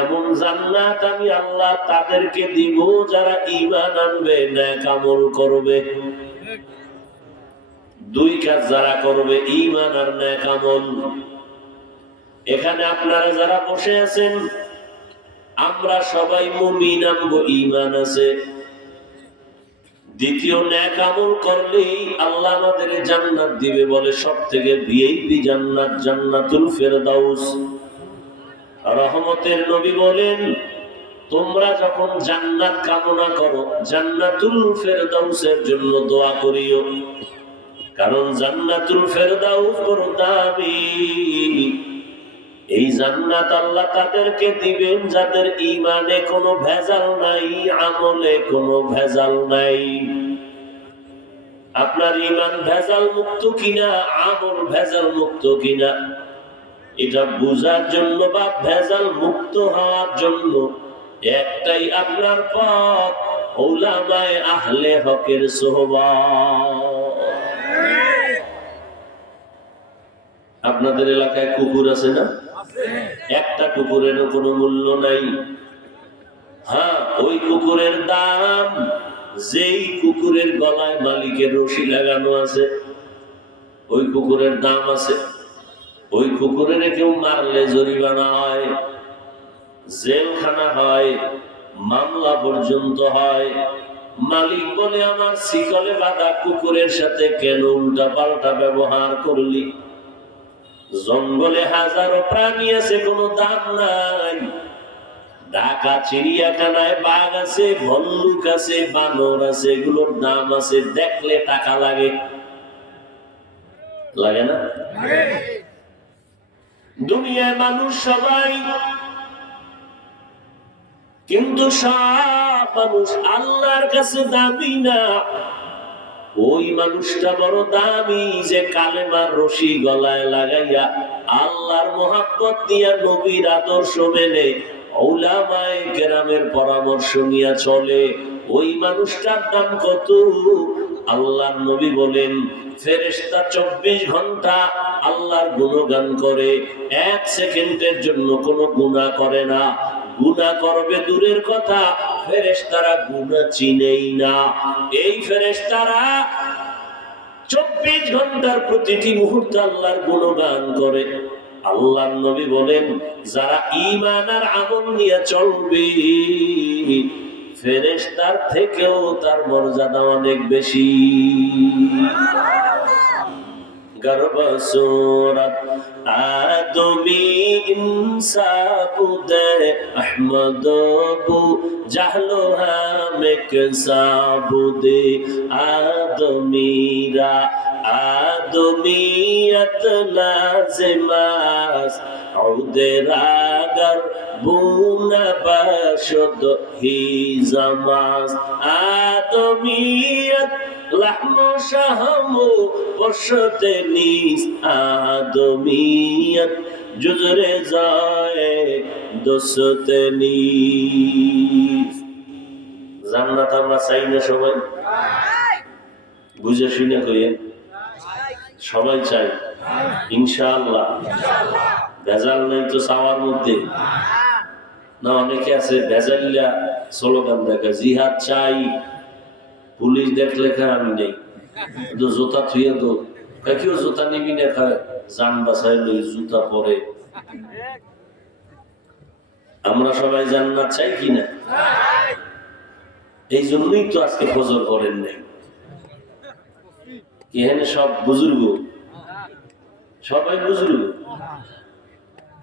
এমন জান্নাত আমি আল্লাহ তাদেরকে দিব যারা ঈমান আনবে, নেক আমল করবে। দুই কাজ যারা করবে, ঈমান আর নেক আমল। এখানে আপনারা যারা বসে আছেন, আমরা সবাই মুমিন, আমগো ঈমান আছে। দ্বিতীয়, নেক আমল করলেই আল্লাহ আমাদের জান্নাত দিবে। বলে সবথেকে ভিআইপি জান্নাত জান্নাতুল ফেরদাউস। রহমতের নবী বলেন, তোমরা যখন জান্নাত কামনা করো, জান্নাতুল ফেরদাউসের জন্য দোয়া করিও, কারণ জান্নাতুল ফেরদাউস বড় দামি। এই জান্নাত আল্লাহ তাদেরকে দিবেন যাদের ঈমানে কোনো ভেজাল নাই, আমলে কোনো ভেজাল নাই। আপনার ঈমান ভেজাল মুক্ত কিনা, আমল ভেজাল মুক্ত কিনা, এটা বোঝার জন্য বা ভেজাল মুক্ত হওয়ার জন্য একটাই আপনার পথ, উলামায়ে আহলে হকের সোহবত। আপনাদের এলাকায় কুকুর আছে না? একটা কুকুরের কোনো মূল্য নাই। হ্যাঁ, ওই কুকুরের দাম যেই কুকুরের গলায় মালিকের রশি লাগানো আছে, ওই কুকুরের দাম আছে। ওই কুকুরের কেউ মারলে জরিমানা হয়, জেলখানা হয়, মামলা পর্যন্ত হয়। মালিক বলে, আমার শিকলে বাঁধা কুকুরের সাথে কেন উল্টা পাল্টা ব্যবহার করলি? জঙ্গলে হাজারো প্রাণী আছে, কোনো দাম নাই। ঢাকা চিড়িয়াখানায় বাঘ আছে, ভল্লুক আছে, বানর আছে, এগুলোর দাম আছে, দেখলে টাকা লাগে, লাগে না? দুনিয়ায় মানুষ সবাই, কিন্তু সব মানুষ আল্লাহর কাছে দামি না। ওই মানুষটা বড় দামি যে কালেমার রশি গলায় লাগাইয়া আল্লাহর মহাব্বত নিয়া, নবীর আদর্শ মেনে, উলামায়ে কেরামের পরামর্শ নিয়ে চলে। ওই মানুষটার দাম কত? আল্লাহর নবী বলেন, ফেরেশতা 24 ঘন্টা আল্লাহর গুণগান করে, 1 সেকেন্ডের জন্য কোনো গুনাহ করে না। গুনাহ করবে দূরের কথা, ফেরেশতারা গুনাহ চিনেই না। এই ফেরেশতারা 24 ঘন্টার প্রতিটি মুহূর্তে আল্লাহর গুণগান করে। আল্লাহর নবী বলেন, যারা ঈমান আর আমল নিয়ে চলবে, ফেরেশতার থেকেও তার মর্যাদা অনেক বেশি। গর্ব সুরত আদমি ইনসাবুদে আহমদ বু জাহলো হামেক সাবুদে আদমিরা আদমিয়ত লাজিমাস উদেরাগর বুনা বাশদ হি জামাস আদমিয়ত লাহমু শাহমু পশতে নিস আদমিয়ত জুজরে যায় দোসতে নিস। জান্নাত আমরা চাই না সবাই? বুঝে শুনে কইেন, সবাই চাই ইনশাআল্লাহ। ভেজাল নাই তো চাওয়ার মধ্যে না। অনেকে আছে ভেজাল্লা স্লোগান দেখা, জিহাদ চাই, পুলিশ দেখলে খায় আমি নেই, জুতা থুয়ে তো কেউ জুতা নিবি না, খায় জান বাসায় লই জুতা পরে। আমরা সবাই জান্নাত চাই কিনা? এই জন্যই তো আজকে ফজর করেন নাই। এখানে সব বুজুর্গ, সবাই বুজুর্গ।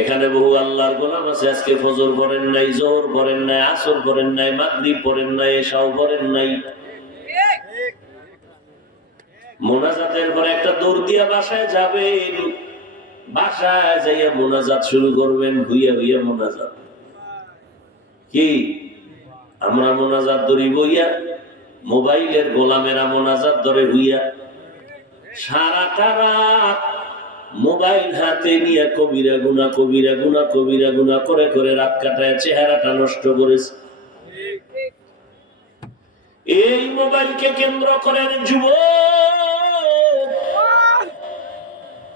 এখানে বহু আল্লাহর গোলাম আছে, আজকে ফজর পড়েন নাই, জোহর পড়েন নাই, আসর পড়েন নাই, মাগরিব পড়েন নাই, এশাও পড়েন নাই। মোনাজাতের পরে একটা দৌড় দিয়া বাসায় যাবেন, বাসায় যাইয়া মোনাজাত শুরু করবেন, ভুইয়া ভুইয়া মোনাজাত। কি আমরা মোনাজাত ধরি বইয়া, মোবাইলের গোলামেরা মোনাজাত ধরে হইয়া, সারাটা রাত মোবাইল হাতে নিয়ে কবিরা গুনাহ কবিরা গুনাহ কবিরা গুনাহ করে করে রাত কাটায় চেহারাটা নষ্ট করেছে। এই মোবাইলকে কেন্দ্র করেন যুবক,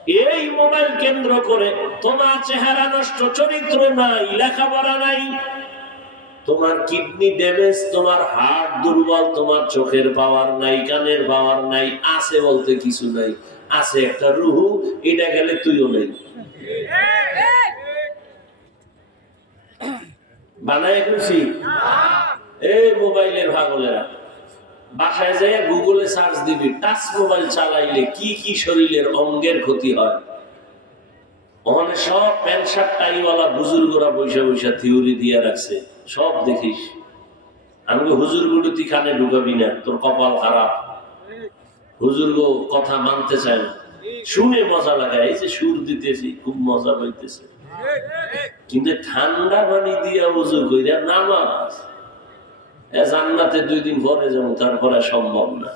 এই মোবাইল কেন্দ্র করে তোমার চেহারা নষ্ট, চরিত্র নাই, লেখাপড়া নাই, তোমার কিডনি ড্যামেজ, তোমার হার্ট দুর্বল, তোমার চোখের পাওয়ার নাই, কানের পাওয়ার নাই, আছে বলতে কিছু নাই, আছে একটা রুহু, এটা গেলে তুইও নেই। বানায় খুশি এই মোবাইলের পাগলেরা। বাসায় যাই গুগলে সার্চ দিবি, টাচ মোবাইল চালাইলে কি কি শরীরের অঙ্গের ক্ষতি হয়। ওখানে সব প্যান্ট শার্ট টাইওয়ালা বুজুর্গরা বৈশা বৈশা থিওরি দিয়ে রাখছে, সব দেখিস। আমি হুজুর গুলো তুই কানে ঢুকাবি না, তোর কপাল খারাপ। হুজুর গো কথা মানতে চায় না, শুনে মজা লাগায়, এই যে সুর দিতেছি খুব মজা পাইতেছে, কিন্তু ঠান্ডা পানি দিয়া উজু কইরা নামাজ জান্নাতে 2 দিন পরে যাবো, তারপরে সম্ভব না।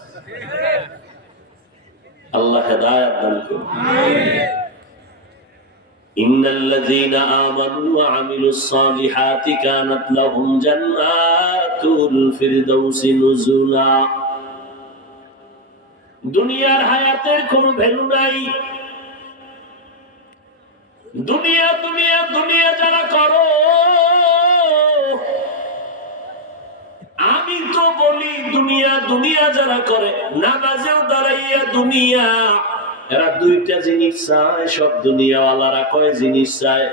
আল্লাহ হেদায়েত দান করুন। ইন্নাল্লাযীনা আমানু ওয়া আমিলুস সালিহাতি কানাত লাহুম জান্নাতুল ফিরদাউসি নুজুলা। দুনিয়ার হায়াতের কোনো ভ্যালু নাই। দুনিয়া দুনিয়া দুনিয়া যারা করো, আমি তো বলি দুনিয়া দুনিয়া যারা করে, নামাজেও দাঁড়াইয়া দুনিয়া, এরা 2টা জিনিস চায়। সব দুনিয়াওয়ালারা কয় জিনিস চায়,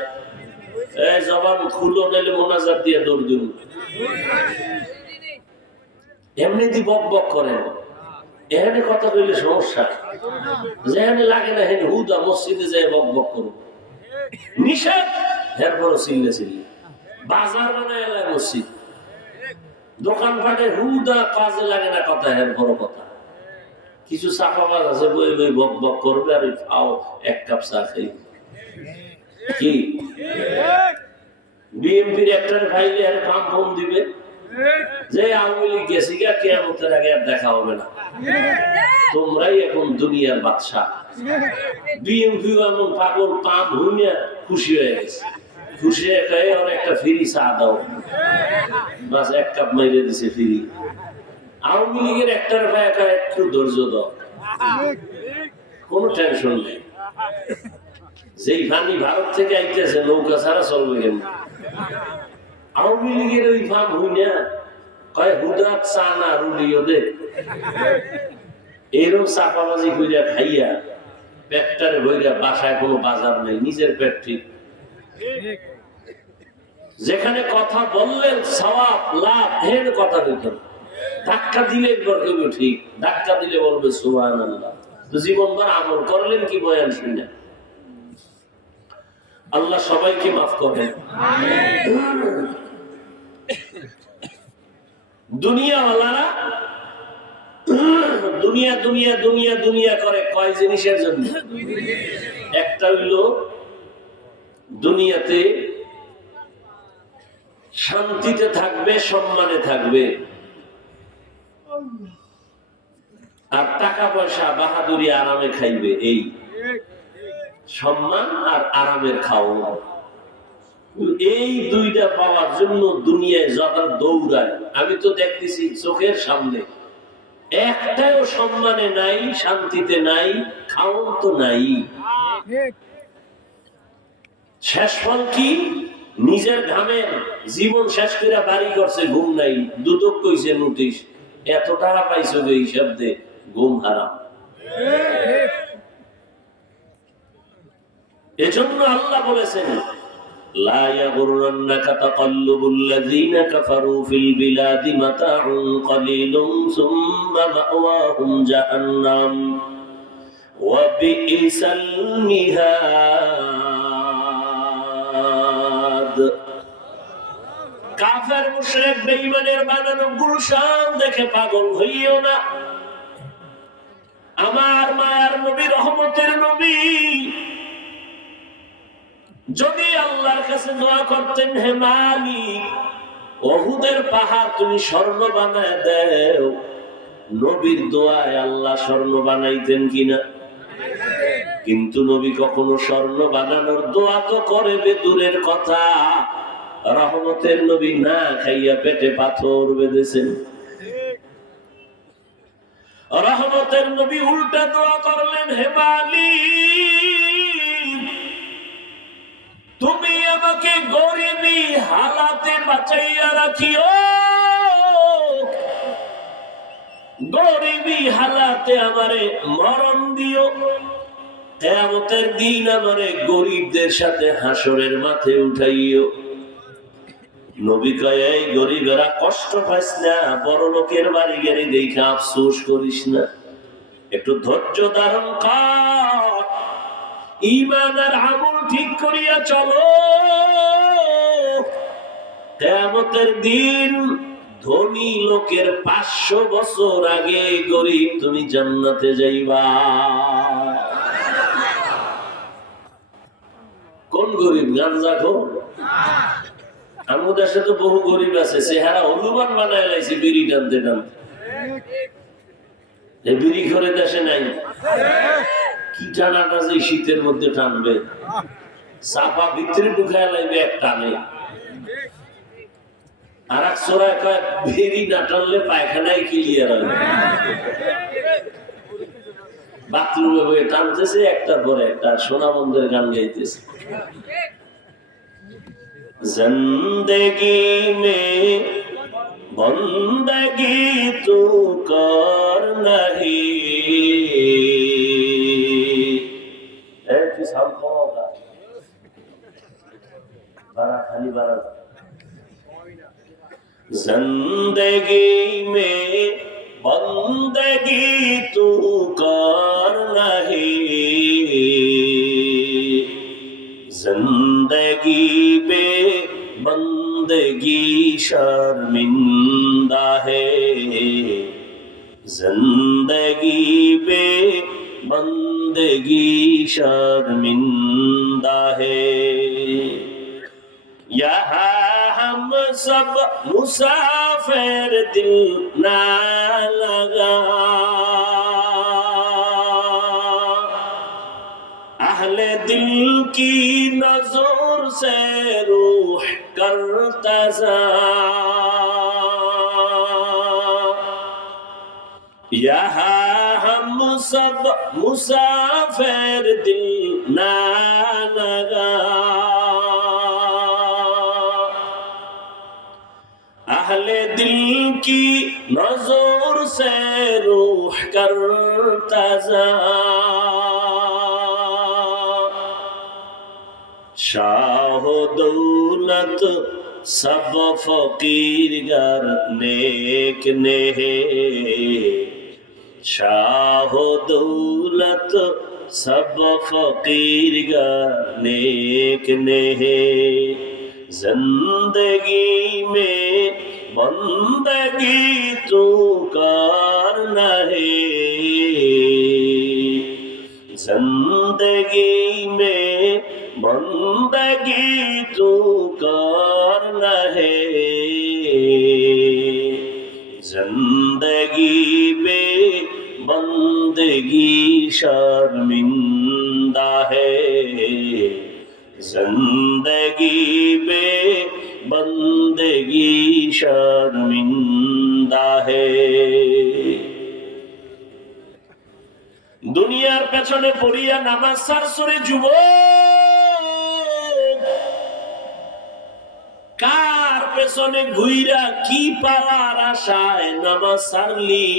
এই জবান খুলো নাইলে মোনাজাত দিয়ে দৌড় দিন। এমনি দি বক বক করেন, এখানে কথা কইলে সমস্যা, যেখানে লাগে না হেন হুদা মসজিদে যায় বক বক করুন, নিষেধ। এরপরও চিল্লে চিল্লে বাজার বানায় এলাকায় মসজিদ, দোকানপাটে হুদা কাজে লাগে না কথা, এর বড় কথা। কিছু চাপাবাজ আছে বই বই বক বক করবে, আর খাও 1 কাপ চা খাই। কি বিএনপির একটার ভাইলে আর ফার্ম ফোন দিবে যে আওয়ামী লীগ গেছি গা, কিয়ামতের আগে আর দেখা হবে না, তোমরাই এখন দুনিয়ার বাদশা। বিএনপি এমন পাগল, পাম হুইয়া খুশি হয়ে গেছে, খুশি হয়ে ওর একটা ফ্রি চা দাও, বাস 1 কাপ মাইরে দিছে ফ্রি। আওয়ামী লীগের একটার ভাই একা একটু ধৈর্য দাও, কোন টেনশন নেই। যেই পানি ভারত থেকে আইতেছে নৌকা ছাড়া চলবে কেন? আওয়ামী লীগের ওই ফার্ম হই না, কয় হুদা চা না রুলিও দে, এরকম চাপাবাজি কইরা খাইয়া পেটটারে ভইরা, বাসায় কোনো বাজার নেই, নিজের পেট ঠিক। যেখানে কথা বললেন সওয়াব লাভ, এর কথা দেখেন, ধাক্কা দিলে একবার কেউ ঠিক, ধাক্কা দিলে বলবে সুবহানাল্লাহ। তো জীবনভর আমল করলেন কি বয়ান শুনে? আল্লাহ সবাইকে মাফ করেন। দুনিয়াওয়ালারা দুনিয়া দুনিয়া দুনিয়া দুনিয়া করে কয় জিনিসের জন্য? একটা হইল দুনিয়াতে শান্তিতে থাকবে, সম্মানে থাকবে, আর টাকা পয়সা বাহাদুরি আরামে খাইবে। এই সম্মান আর আরামের খাওয়া, এই 2টা পাওয়ার জন্য দুনিয়ায় যত দৌড়ায়, আমি তো দেখতেছি চোখের সামনে, একটাও সম্মানে নাই, শান্তিতে নাই, খাওন তো নাই। শেষ ফল কি? নিজের ঘামে জীবন শেষ করে বাড়ি করছে, ঘুম নাই, দুদক কইছে নোটিশ, এত টাকা পাইছো যে হিসাব দে, ঘুম হারাম। এজন্য আল্লাহ বলেছেন, লা ইয়াগুররান্নাকা তাকাল্লুবুল্লাযীনা কাফারু ফিল বিলাদি মাতাউন কালীলুন সুম্মা মাওয়াহুম জাহান্নাম ওয়া বিইসাল মিহাদ। কাফের মুশরিক বেঈমানের বানানো গুলশান দেখে পাগল হইও না। আমার মায়ার নবী, রহমতের নবী, যদি আল্লাহর কাছে দোয়া করতেন, হে মালিক উহুদের পাহাড় তুমি স্বর্ণ বানায় দাও, নবীর দোয়ায় আল্লাহ স্বর্ণ বানাইতেন কিনা? কিন্তু নবী কখনো স্বর্ণ বানানোর দোয়া তো করবে দূরের কথা, রহমতের নবী না খাইয়া পেটে পাথর বেঁধেছেন। রহমতের নবী উল্টা দোয়া করলেন, হে মালিক আমাকে গরিবী হালাতে বাঁচাইয়া রাখিও, গরিবী হালাতে আমারে মরণ দিও, কিয়ামতের দিন আমারে গরিবদের সাথে হাসরের মাঠে উঠাইও। নবী কয়, এই গরিবেরা কষ্ট পাইস না, বড় লোকের বাড়ি গেলে দেখে আফসোস করিস না, একটু ধৈর্য ধারণ কর, ঈমান আর আমল ঠিক করিয়া চলো। কিয়ামতের দিন ধনী লোকের 500 বছর আগে গরিব তুমি জান্নাতে যাইবা। কোন গরিব? গাঞ্জাখোর? আমাদের দেশে তো বহু গরিব আছে, চেহারা হনুমান বানায় লাইছে বিড়ি টানতে টানতে। বিড়ি ঘরে দেশে নাই? কি টানাটা যে শীতের মধ্যে টানবে, চাপা ভিতরে ঢুকায় লাইবে এক টানে। আর এক চোরায় কয় বিড়ি না টানলে পায়খানায় ক্লিয়ার হবে। বাথরুমে বয়ে টানতেছে একটার পরে একটা, সোনা বন্ধের গান গাইতেছে। जिंदगी में बंदगी तू कर नहीं, ऐसी सब होगा बड़ा खाली बड़ा। जिंदगी में बंदगी तू कर नहीं, जिंदगी पे बंदगी शर्मिंदा है, जिंदगी पे बंदगी शर्मिंदा है। यहाँ हम सब मुसाफिर दिल ना लगा, अहले दिल की नजर से रूह करता जा, यहाँ हम सब मुसाफिर दिल ना लगा, अहले दिल की नजर से रूह करता जा। शाह दौलत सब फकीर गर नेक ने, शाह दौलत सब फकीर गर नेक ने, जिंदगी में बंदगी तू कर नहीं, जिंदगी में बंदगी तू कर नहीं, जिंदगी पे बंदगी शर्मिंदा है, जिंदगी पे बंदगी शर्मिंदा है। দুনিয়ার পেছনে পড়িয়া নামাজ ছাড়ছরে যুবক, কার পেছনে ঘুইরা কি পাওয়ার আশায় নামাজ ছাড়লি?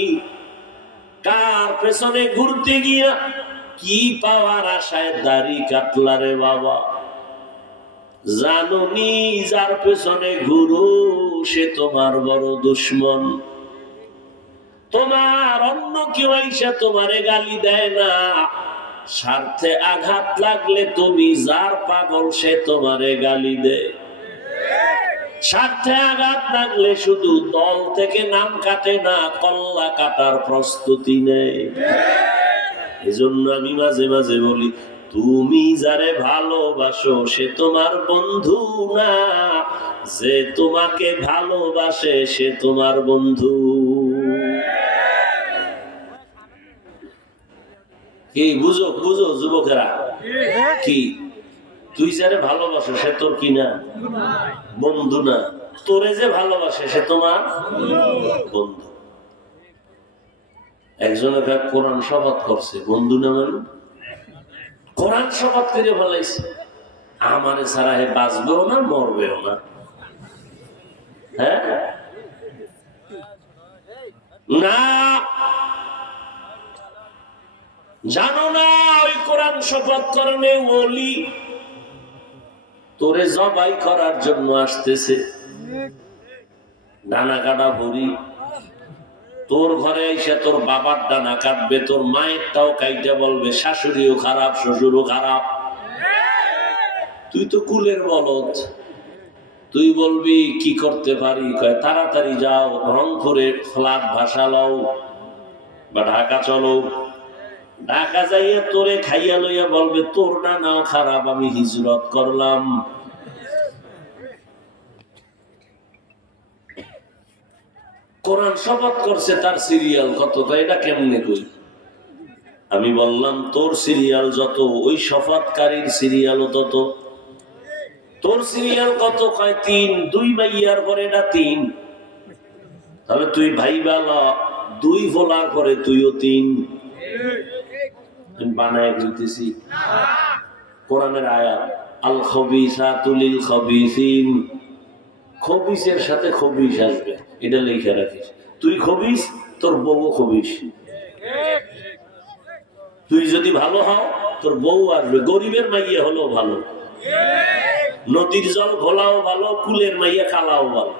কার পেছনে ঘুরতে গিয়া কি পাওয়ার আশায় দাড়ি কাটলা রে বাবা? জানুনি যার পেছনে ঘুরো সে তোমার বড় দুশ্মন। তোমার অন্য কেউ এসে তোমারে গালি দেয় না, স্বার্থে আঘাত লাগলে তুমি যার পাগল সে তোমারে গালি দেয়। স্বার্থে আঘাত লাগলে শুধু দল থেকে নাম কাটে না, কল্লা কাটার প্রস্তুতি নেই। এজন্য আমি মাঝে মাঝে বলি, তুমি যারে ভালোবাসো সে তোমার বন্ধু না, যে তোমাকে ভালোবাসে সে তোমার বন্ধু। কি বুঝো বুঝো যুবকেরা? কি তুই যারে ভালোবাসো সে তোর কি না? বন্ধু না। তোরে যে ভালোবাসে সে তোমার বন্ধু। একজন কোরআন শপথ করছে, বন্ধু না মানে কোরআন শপথ করে ভালাইছে। আমারে ছাড়া হে বাঁচবেও না মরবেও না। হ্যাঁ না, জানো না ওই কোরআন শপথ করনে ওলি তোরে জবাই করার জন্য আসতেছে। ডানা কাটা ভরি তোর ঘরে এসে তোর বাবার ডানা কাটবে, তোর মায়েরটাও কাইটা বলবে শাশুড়িও খারাপ শ্বশুরও খারাপ। তুই তো কুলের বলদ, তুই বলবি কি করতে পারি, কয় তাড়াতাড়ি যাও রংপুরে ফ্ল্যাট ভাষা লও বা ঢাকা চলো। ঢাকা যাইয়া তোরে খাইয়া লইয়া বলবে তোর ডানাও খারাপ, আমি হিজরত করলাম। কোরআন শপথ করছে তার সিরিয়াল কত, এটা কেমনে কই? আমি বললাম তোর সিরিয়াল যত, ওই শপথকারীর সিরিয়ালও তত। তোর সিরিয়াল কত? কয় 3, 2 ভাইয়ার পরে এটা 3। তাহলে তুই ভাই বালা 2 বলার পরে তুইও 3 বানায় বলতেছি। কোরআনের আয়াত আল খবিসাতু লিল খবিসিন, খবিসের সাথে খবিস আসবে, এটা লিখে রাখিস। তুই খবিস, তোর বউ খবিস। তুই যদি ভালো হও তোর বউ আসবে। গরিবের মাইয়া হলো ভালো, নদীর জল ঘোলাও ভালো, কুলের মাইয়া খালাও ভালো।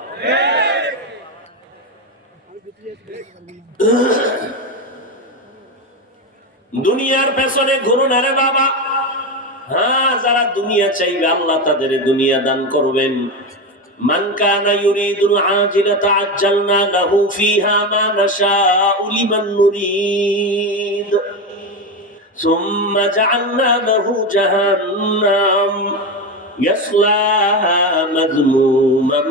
দুনিয়ার পেছনে ঘুরো না রে বাবা। হ্যাঁ, যারা দুনিয়া চাইবে আল্লাহ তাদের দুনিয়া দান করবেন। মান কানা ইউরিদুল আজিলাতা আজ্জালনা লাহু ফিহা মা নাশাউ লিমান নুরিদ সুম্মা জাআলনা লাহু জাহান্নাম ইয়াসলাহা মাযমুমান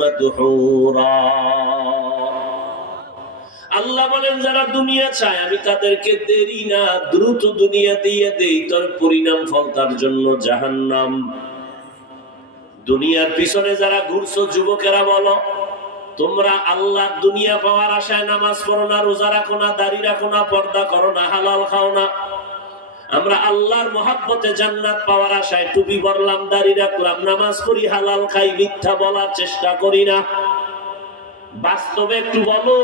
মাদহুরা। আল্লাহ বলেন যারা দুনিয়া চায় আমি তাদেরকে দেরি না দ্রুত দুনিয়া দিয়ে দেই, তার পরিণাম ফল তার জন্য জাহান্নাম। দুনিয়ার পিছনে যারা ঘুরছো যুবকেরা বলো, তোমরা আল্লাহ দুনিয়া পাওয়ার আশায় নামাজ পড়ো না, রোজা রাখো না, দাড়ি রাখো না, পর্দা করো না, হালাল খাও না। আমরা আল্লাহর মহব্বতে জান্নাত পাওয়ার আশায় টুপি পরলাম, দাড়ি রাখলাম, নামাজ পড়ি, হালাল খাই, মিথ্যা বলার চেষ্টা করি না। বাস্তবে একটু বলো,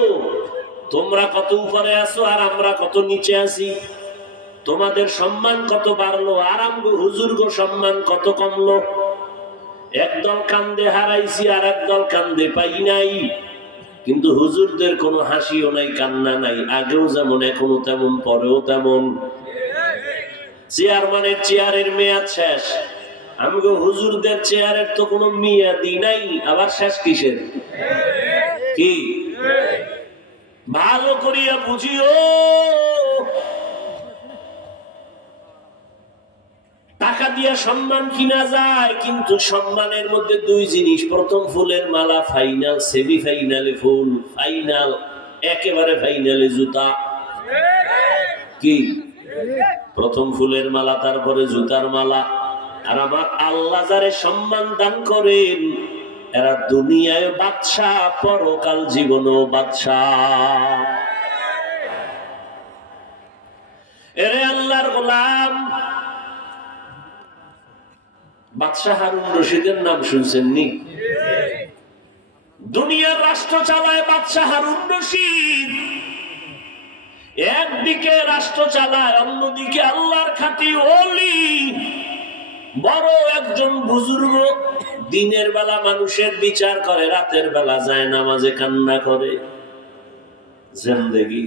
তোমরা কত উপরে আছো আর আমরা কত নিচে আছি? তোমাদের সম্মান কত বাড়লো আর আমগো হুজুরগো সম্মান কত কমলো? একদল কান্দে হারাইছি আর একদল কান্দে পাই নাই। কিন্তু হুজুরদের কোনো হাসিও নাই, কান্না নাই, আগেও যেমন এখনো তেমন, পরেও তেমন। চেয়ারম্যানের চেয়ারের মেয়াদ শেষ, আমগো হুজুরদের চেয়ারের তো কোনো মেয়াদই নাই, আবার শেষ কিসের? কি ভালো করিয়া বুঝিও, টাকা দিয়া সম্মান কিনা যায়, কিন্তু সম্মানের মধ্যে 2 জিনিস। প্রথম ফুলের মালা ফাইনাল, সেমিফাইনালে ফুল, ফাইনাল একেবারে ফাইনালে জুতা। কি প্রথম ফুলের মালা, তারপরে জুতার মালা। আর আমার আল্লাহ যারে সম্মান দান করেন এরা দুনিয়ায় বাদশাহ, পরকাল জীবনও বাদশাহ। এরে আল্লাহর গোলাম, বাদশাহ হারুন রশিদের নাম শুনছেন নি? দুনিয়ার রাষ্ট্র চালায় বাদশাহ হারুন রশিদ। একদিকে রাষ্ট্র চালায়, অন্যদিকে আল্লাহর খাঁটি ওলি, বড় একজন বুজুর্গ। দিনের বেলা মানুষের বিচার করে, রাতের বেলা যায় নামাজে কান্না করে। জিন্দেগি